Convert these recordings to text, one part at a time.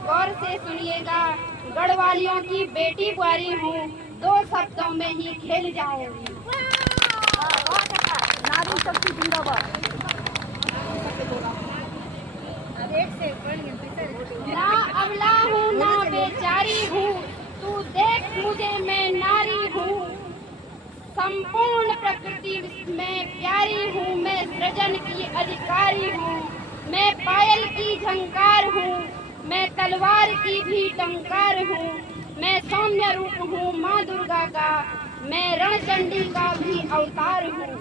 गौर से सुनिएगा, गढ़वालियों की बेटी बुआरी हूँ, 2 शब्दों में ही खेल जाऊंगी। नारी शक्ति जिंदाबाद। ना अबला हूँ ना बेचारी हूँ, तू देख मुझे मैं नारी हूँ, संपूर्ण प्रकृति में प्यारी हूँ, मैं सृजन की अधिकारी हूँ, मैं पायल की झंकार हूँ, मैं तलवार की भी टंकार हूँ, मैं सौम्य रूप हूँ माँ दुर्गा का, मैं रणचंडी का भी अवतार हूँ।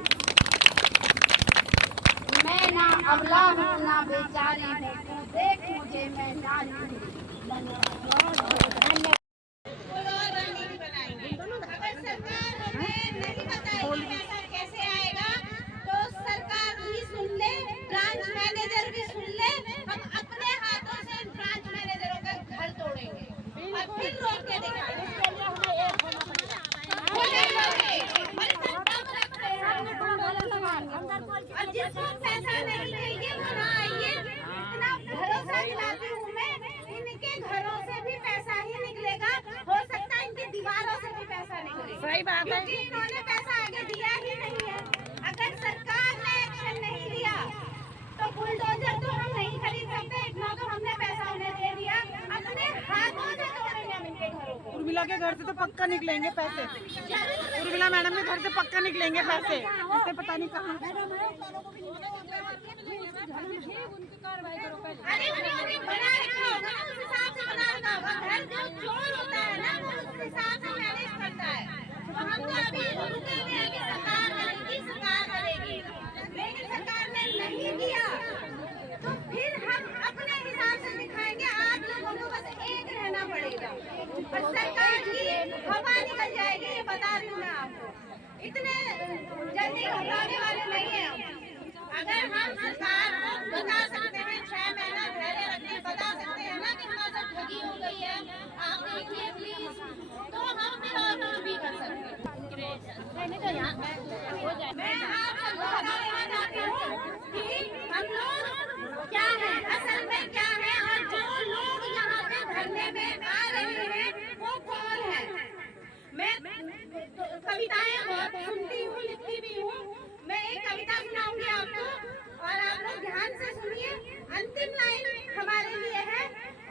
मैं ना अबला हूँ ना बेचारी हूँ, तू देख मुझे मैं नारी हूँ। कैसे आएगा तो सरकार भी सुन ले, ब्रांच मैनेजर भी सुन ले, हम अपने हाथों से ब्रांच मैनेजरों का घर तोड़ेंगे और फिर रोक के दिखाएंगे। और जिसको पैसा नहीं चाहिए वो ना आइए, इतना भरोसा दिलाती हूँ मैं, इनके घरों से भी पैसा ही निकलेगा, हो सकता है इनकी दीवारों से भी पैसा निकले। सही बात है, क्योंकि इन्होंने पैसा आगे दिया ही नहीं है। अगर सरकार ने एक्शन नहीं लिया तो बुलडोजर तो हम नहीं खरीद सकते, इतना तो हमने पैसा उन्हें दे दिया, अपने हाथों से तोड़ेंगे हम इनके घरों को। उर्मिला के घर से तो पक्का निकलेंगे पैसे, उर्मिला मैडम के घर से पक्का निकलेंगे पैसे, इससे पता नहीं कहाँ। अरे उन्होंने बना रखा होगा, उस हिसाब से बना रखा होगा। घर जो चोर होता है ना वो उस हिसाब से मैनेज करता है। तो हम तो अभी रुके हुए हैं कि सरकार करेगी, लेकिन सरकार ने नहीं किया तो फिर हम अपने हिसाब से दिखाएंगे। आप लोगों को बस एक रहना पड़ेगा और सरकार की हवा निकल जाएगी, ये बता दूं मैं आपको। इतने जल्दी घबराने वाले नहीं है हम। अगर हम सरकार को बता सकते हैं 6 महीना धैर्य रखने, बता सकते हैं ना कि हमारे साथ ठगी हो गई है, आप देखिए प्लीज, तो हम फिर और कुछ भी कर सकते हैं। मैं आप सबको बता देना चाहती हूँ कि हम लोग क्या है, असल में क्या है, और जो लोग यहाँ पे धरने में आ रहे हैं वो कौन है। मैं कविताएं बहुत सुनती हूँ, लिखती भी हूँ। मैं एक कविता सुनाऊंगी आपको और आप लोग ध्यान से सुनिए। अंतिम लाइन हमारे लिए है,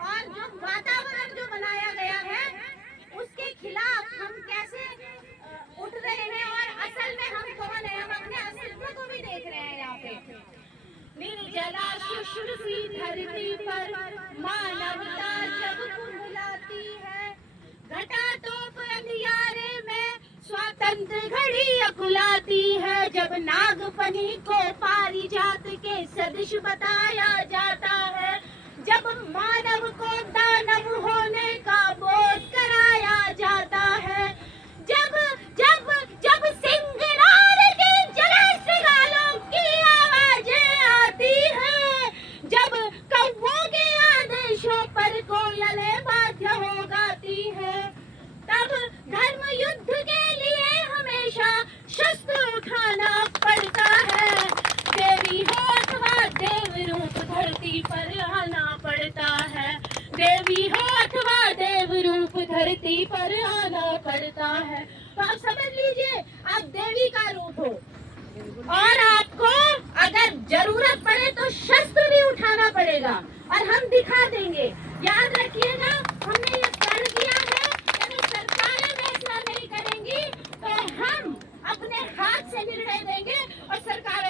और जो वातावरण जो बनाया गया है उसके खिलाफ हम कैसे उठ रहे हैं और असल में हम कौन है, हम अपने अस्तित्व को भी देख रहे हैं यहाँ पे। निर्जला शुष्क सी धरती पर मानवता जब कुंभलाती है, घटा तोप अंधियारे में स्वतंत्र घड़ी अकुलाती है, जब नागफनी को पारिजात के सदृश बताया जाता है, जब मानव को दानव होने का बोध कराया जाता है, जब जब जब सिंगरार के जलश्रगालों की आवाजें आती हैं, जब कौवों के आदेशों पर कोयलें बाध्य हो गाती है, तब धर्म युद्ध के लिए हमेशा शस्त्र उठाना पड़ता है। देवी हो अथवा देव रूप धरती पर आना पड़ता है, देवी हो अथवा देव रूप धरती पर आना पड़ता है। तो आप समझ लीजिए, आप देवी का रूप हो और आपको अगर जरूरत पड़े तो शस्त्र भी उठाना पड़ेगा और हम दिखा देंगे। याद रखिएगा, हमने ये कर दिया है, यदि सरकारें फैसला नहीं करेंगी तो हम अपने हाथ से निर्णय देंगे और सरकार